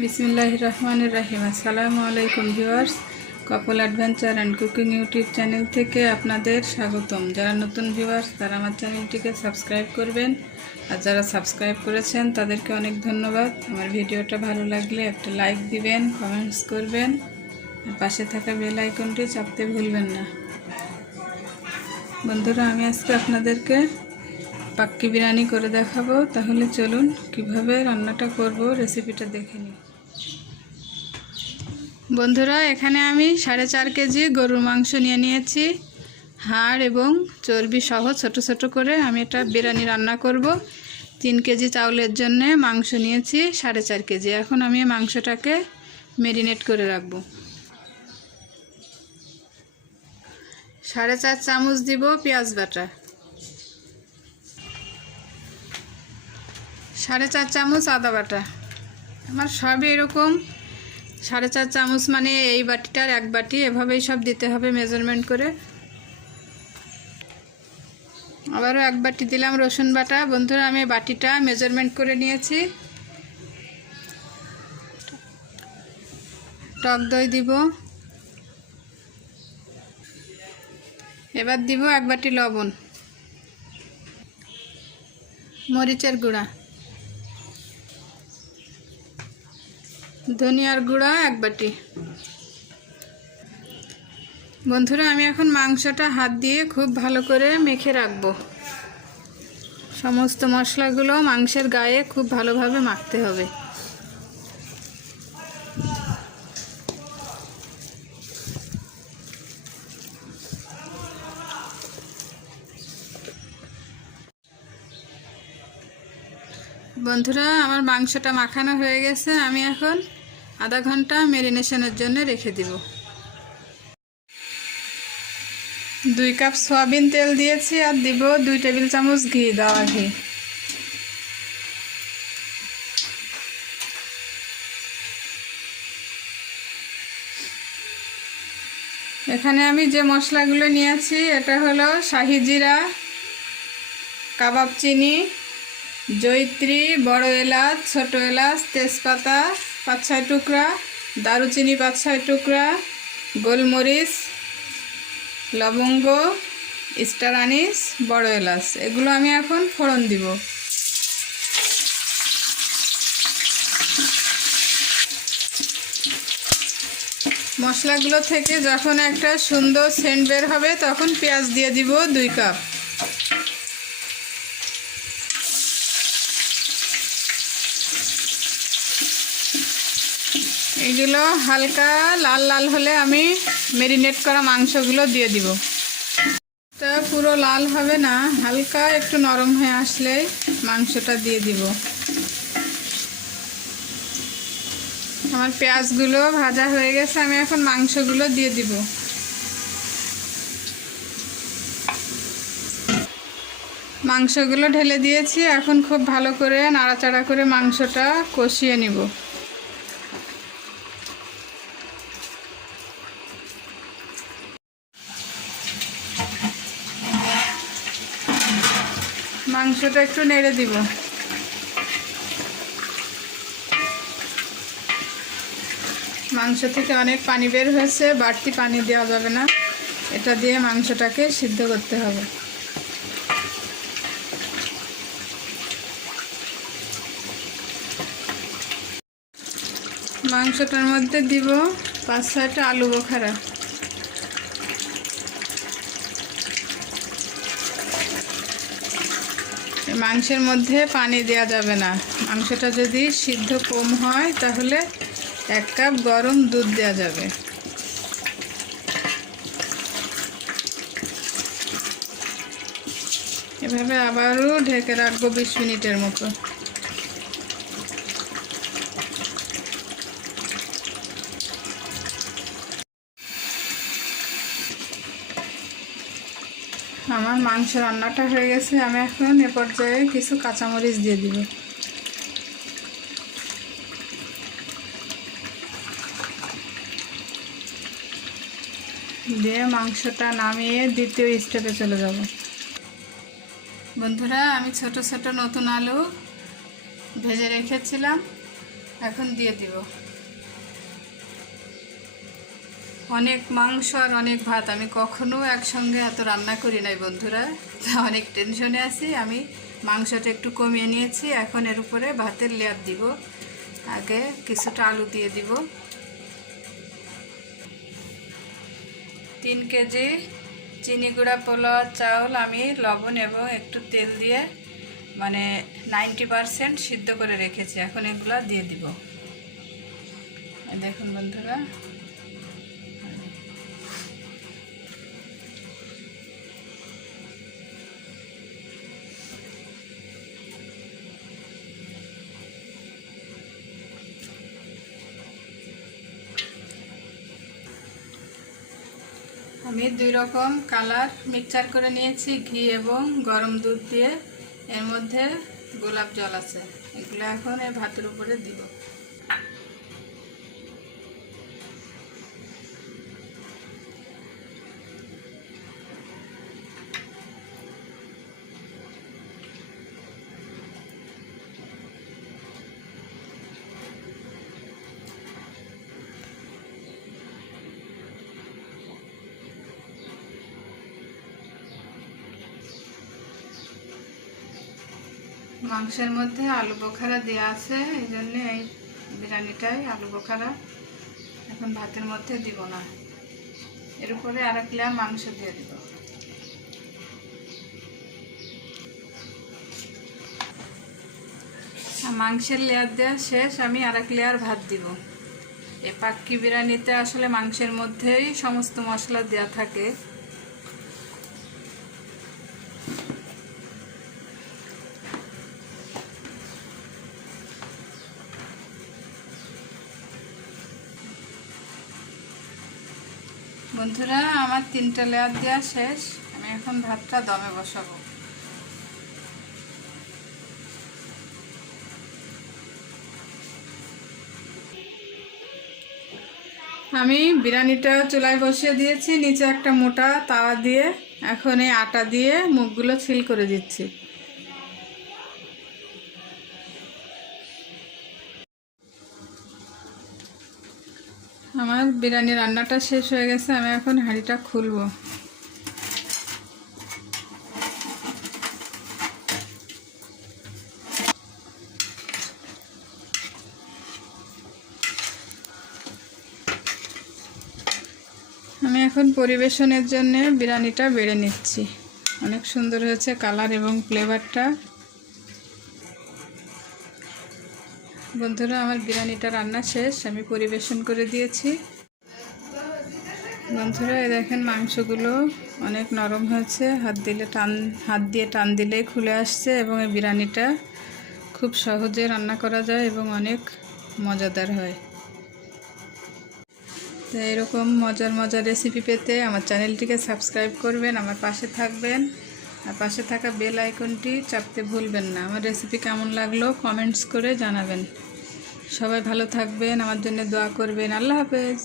বিসমিল্লাহির রহমানির রহিম। আসসালামু আলাইকুম viewers, couple adventure and cooking YouTube channel থেকে আপনাদের স্বাগতম। যারা নতুন ভিউয়ার্স তারা আমার চ্যানেলটিকে সাবস্ক্রাইব করবেন, আর যারা সাবস্ক্রাইব করেছেন তাদেরকে অনেক ধন্যবাদ। আমার ভিডিওটা ভালো লাগলে একটা লাইক দিবেন, কমেন্টস করবেন, আর পাশে থাকা বেল আইকনটি চাপতে ভুলবেন না। বন্ধুরা, আমি আজকে আপনাদেরকে পাক্কি বিরিয়ানি করে দেখাবো। তাহলে চলুন কিভাবে রান্নাটা করব রেসিপিটা দেখে নিই। বন্ধুরা, এখানে আমি 4.5 কেজি গরুর মাংস নিয়ে নিয়েছি। হাড় এবং চর্বি সহ ছোট ছোট করে আমি এটা বিরিয়ানি রান্না করব। 3 কেজি চাউলের জন্য মাংস নিয়েছি 4.5 কেজি। এখন আমি মাংসটাকে ম্যারিনেট করে রাখবো। 4.5 চামচ দিব পেঁয়াজ বাটা, 4.5 চামচ আদা বাটা। আমার সবই এরকম 4.5 চামচ, মানে এই বাটিটার 1 বাটি, এভাবেই সব দিতে হবে মেজারমেন্ট করে। আবারও 1 বাটি দিলাম রসুন বাটা। বন্ধুরা, আমি বাটিটা মেজারমেন্ট করে নিয়েছি। টক দই দিব, এবার দিব 1 বাটি লবণ, মরিচের গুঁড়া, ধনিয়ার গুঁড়া 1 বাটি। বন্ধুরা, আমি এখন মাংসটা হাত দিয়ে খুব ভালো করে মেখে রাখবো। সমস্ত মশলাগুলো মাংসের গায়ে খুব ভালোভাবে মাখতে হবে। বন্ধুরা, আমার মাংসটা মাখানো হয়ে গেছে। আমি এখন আধা ঘন্টা ম্যারিনেশনের জন্য রেখে দিব। 2 কাপ সয়াবিন তেল দিয়েছি, আর দিব 2 টেবিল চামচ ঘি, দেওয়া ঘি। এখানে আমি যে মশলাগুলো নিয়েছি এটা হলো শাহি জিরা, কাবাব চিনি, জয়িত্রী, বড় এলাচ, ছোট এলাচ, তেজপাতা 5-6 টুকরা, দারুচিনি 5-6 টুকরা, গোলমরিচ, লবঙ্গ, স্টার আনিস, বড় এলাচ, এগুলো আমি এখন ফোড়ন দিব। মশলাগুলো থেকে যখন একটা সুন্দর সেন্ট বের হবে তখন পেঁয়াজ দিয়ে দিব 2 কাপ। এগুলো হালকা লাল লাল হলে আমি ম্যারিনেট করা মাংসগুলো দিয়ে দিব। এটা পুরো লাল হবে না, হালকা একটু নরম হয়ে আসলেই মাংসটা দিয়ে দিব। আমার পেঁয়াজগুলো ভাজা হয়ে গেছে, আমি এখন মাংসগুলো দিয়ে দিব। মাংসগুলো ঢেলে দিয়েছি, এখন খুব ভালো করে নাড়াচাড়া করে মাংসটা কষিয়ে নিব। মাংসটা একটু নেড়ে দিব। মাংস থেকে অনেক পানি বের হয়েছে, বাড়তি পানি দেওয়া যাবে না। এটা দিয়ে মাংসটাকে সিদ্ধ করতে হবে। মাংসটার মধ্যে দিব 5-6টা আলু বোখারা। মাংসের মধ্যে পানি দেওয়া যাবে না। মাংসটা যদি সিদ্ধ কম হয় তাহলে 1 কাপ গরম দুধ দেওয়া যাবে। এভাবে আবারও ঢেকে রাখবো 20 মিনিটের মতো। আমার মাংস রান্নাটা হয়ে গেছে। আমি এখন এ পর্যায়ে কিছু কাঁচামরিচ দিয়ে দিব। দিয়ে মাংসটা নামিয়ে দ্বিতীয় স্টেপে চলে যাব। বন্ধুরা, আমি ছোট ছোট নতুন আলু ভেজে রেখেছিলাম, এখন দিয়ে দিব। অনেক মাংস আর অনেক ভাত, আমি কখনো একসঙ্গে এত রান্না করি নাই বন্ধুরা, অনেক টেনশনে আছি। আমি মাংসটা একটু কমিয়ে নিয়েছি, এখন এর উপরে ভাতের লেয়ার দিব। আগে কিছুটা আলু দিয়ে দিব। 3 কেজি চিনি গুঁড়া পোলাও চাউল আমি লবণ এবং একটু তেল দিয়ে 90% সিদ্ধ করে রেখেছি। এখন এগুলো দিয়ে দিব। দেখুন বন্ধুরা, আমি 2 রকম কালার মিক্সচার করে নিয়েছি, ঘি এবং গরম দুধ দিয়ে। এর মধ্যে গোলাপ জল আছে, এগুলো এখন এই ভাতের উপরে দিব। মাংসের মধ্যে আলু বোখারা দেওয়া আছে, এই জন্য এই বিরিয়ানিটাই আলু বোখারা। এখন ভাতের মধ্যে দিব না, এর উপরে আরেক লেয়ার মাংস দিয়ে দিব। মাংসের লেয়ার দেওয়া শেষ, আমি আরেক লেয়ার ভাত দিব। এই পাক্কি বিরিয়ানিতে আসলে মাংসের মধ্যেই সমস্ত মশলা দেওয়া থাকে। বন্ধুরা, আমার 3টা লেয়ার দেওয়া শেষ, আমি এখন ভাতটা দমে বসাবো। আমি বিরিয়ানিটা চুলায় বসিয়ে দিয়েছি, নিচে একটা মোটা তাওয়া দিয়ে। এখন এই আটা দিয়ে মুখগুলো সিল করে দিচ্ছি। আমার বিরিয়ানি রান্নাটা শেষ হয়ে গেছে, আমি এখন হাঁড়িটা খুলবো। আমি এখন পরিবেশনের জন্য বিরিয়ানিটা বেড়ে নিচ্ছি। অনেক সুন্দর হয়েছে কালার এবং ফ্লেভারটা। বন্ধুরা, আমার বিরিয়ানিটা রান্না শেষ, আমি পরিবেশন করে দিয়েছি। বন্ধুরা, এই দেখেন মাংসগুলো অনেক নরম হয়েছে, হাত দিয়ে টান দিলেই খুলে আসছে। এবং এই বিরিয়ানিটা খুব সহজে রান্না করা যায় এবং অনেক মজাদার হয়। তো এরকম মজার রেসিপি পেতে আমার চ্যানেলটিকে সাবস্ক্রাইব করবেন, আমার পাশে থাকবেন, আর পাশে থাকা বেল আইকনটি চাপতে ভুলবেন না। আমার রেসিপি কেমন লাগলো কমেন্টস করে জানাবেন। সবাই ভালো থাকবেন, আমার জন্য দোয়া করবেন। আল্লাহ হাফেজ।